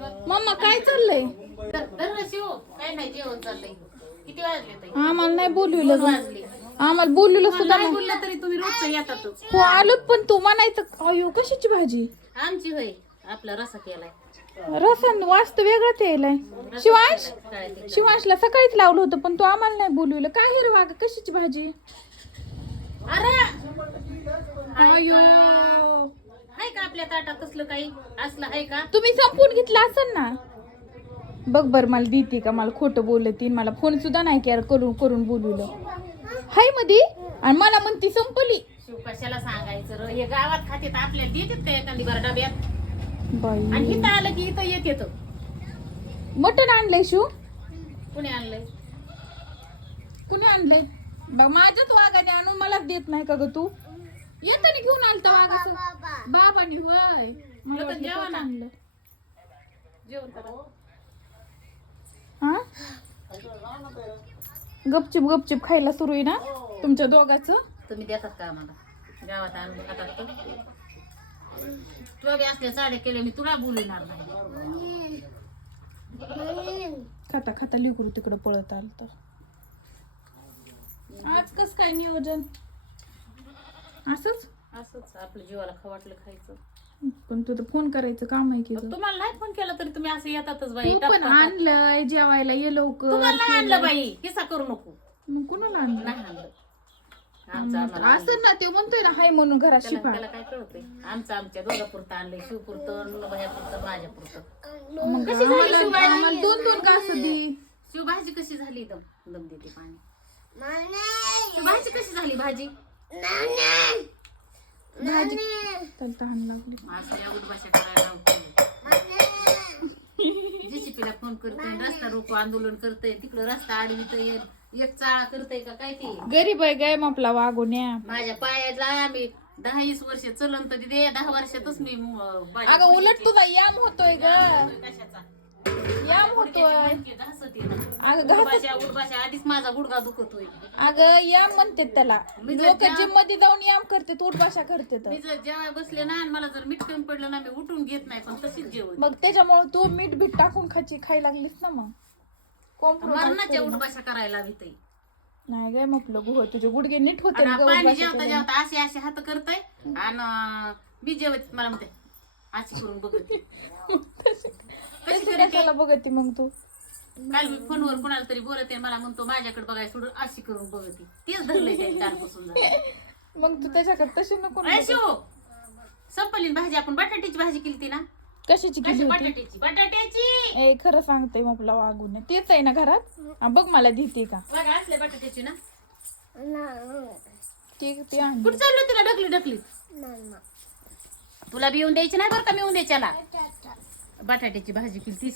Mamma काय चाललंय? काय नाही जेवण चाललंय. किती वाजले? आम्हाला नाही बोलवलं वाजले. आम्हाला बोलवलं सुद्धा नाही नाही. बोललं तरी तुम्ही रोजचं येतातच. हो आलोत पण तू म्हणायचं अयो कशाची भाजी आमची होय आपला रसा केलाय. रसन वास्त वेगळंच यायलाय. शिवांश काय ते शिवांशला सकाळीच लावलं होतं पण तू आम्हाला नाही बोलवलं. काय हिरवा ग कशाची भाजी? अरे अयो हाय का आपल्या ताटात तसलं काही असलं आहे का? तुम्ही संपून घेतलं असेल ना. बघ बर मला देते का? मला खोटं बोलते. मला फोन सुद्धा नाही केला करून करून बोलवलं हाय मध्ये आणि मला म्हणती संपली. शिव कशाला सांगायचं र? हे गावात खाते तर आपल्याला देतात का एखादी बरं डब्यात? बाई आणि इथं आलं की इथं येत मटण आणलंय शिव. कुणी आणलंय? कुणी आणलंय? माझ्याच वाघाने आणून मलाच देत नाही का ग तू? येताना घेऊन आलता वाघाचं बाबाने होय. मला तर वाटलं जेवा तोच ना. आणलं. जेवण करा. हा गपचिप गपचिप खायला सुरू आहे ना तुमच्या दोघांचं? तुम्ही देतात का आम्हाला? गावात आणून खातात तर तुला बी असल्या साड्या केल्या मी तुला बोलणार नाही. खाता खाता लिकरू तिकडं पळत आलं तर. आज कस काय नियोजन? असंच असंच आपल्या जीवाला खवाटलं खायचं. पण तू तर फोन करायचं काम आहे की ग. तुम्हाला नाही फोन केला तरी तुम्ही असं येतातच बाई. तू पण आणलंय जेवायला ये लवकर. तुम्हाला नाही आणलं बाई. किस्सा करू नको. मग कुणाला आणलं? नाही आणलं. आमचं आम्हाला आणलं. असं ना ते म्हणतोय ना हाय म्हणून घरात त्याला शिपा. त्याला काय कळतंय? आमचं आमच्या दोघापुरतं आणलंय. शिवपुरतं भयापुरतं माझ्यापुरतं. मग कशी झाली आम्हाला शिवभाजी? आम्हाला दोन दोन का असं दे. शिवभाजी कशी झाली? दम दम देते पाणी. शिवभाजी कशी झाली भाजी? भाजी त्याला तहान लागली. असल्या उठबाशा करायला जेसीपीला फोन करतोय, रस्ता रोको आंदोलन करतोय, तिकडं रस्ता आडवितोय, एक चाळा करतोय का काय ते? गरीब आहे गाय आपला वागोन्या. माझ्या पायाला मी 10-20 वर्ष चलन तर दे 10 वर्षातच मी अगं उलट तुझा याम होतोय ग. कशाचा याम होतोय. अगं घास उठबाशा आधीच माझा गुडघा दुखतोय. अगं याम म्हणते त्याला. मी जर लोक त्या- जिम मध्ये जाऊन याम करते उठ भाषा करते तर. मी जर जेवाय बसले ना आणि मला जर मीठ कमी पडलं ना मी उठून घेत नाही पण तशीच जेवण. मग त्याच्यामुळे तू मीठ बीठ टाकून खायला लागलीस ना मग. मरणाच्या उठबाशा करायला हवी. नाही गाय म्हटलं गुह तुझे गुडघे नीट होते आणि ना गं, पाणी उठ जेवता भाषा जेवता असे असे हात करतय आणि मी जेवत मला म्हणते अशी करून बघत कशाला बघते मग तू? काल मी फोनवर कोणाला तरी बोलते मला म्हणतो माझ्याकडे बघाय सोडून अशी करून बघते. तेच धरलंय त्याने कालपासून. मग तू त्याच्याकडे तशी नको ना अय बघू. शिव, संपली ना भाजी. आपण बटाट्याची भाजी केली ना? कशाची केली होती? बटाट्याची बटाट्याची ए खरं सांगते मग आपला वागून तेच आहे ना घरात. हा, बघ मला देते का बघा असले बटाट्याची ना. ते आणली. कुठं चाललो तिला ढकली ढकली? तुला बी येऊन द्यायची नाही बरं का मी येऊन द्यायच्याला. बटाट्याची भाजी केली ती